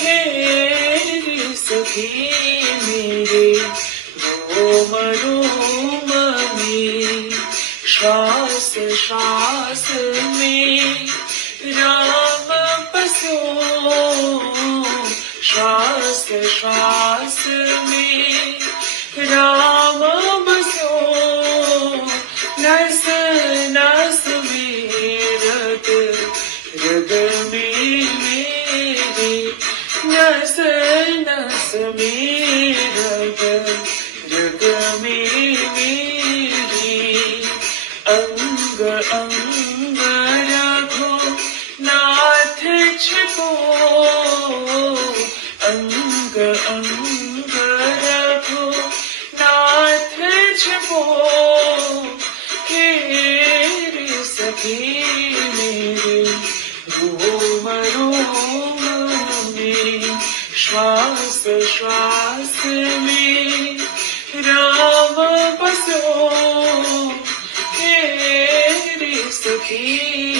हे सखी मेरे रोम रोम में श्वास श्वास में राम बसो श्वास श्वास में राम बसो नस नस में रग रग में मेरे नस नस में रग रग में मेरे अंग अंग रखो नाथ छिपो अंग अंग रखो नाथ छिपो हे रे सखी मेरे रोम रोम में श्वास श्वास में राम बसो हे रे सखी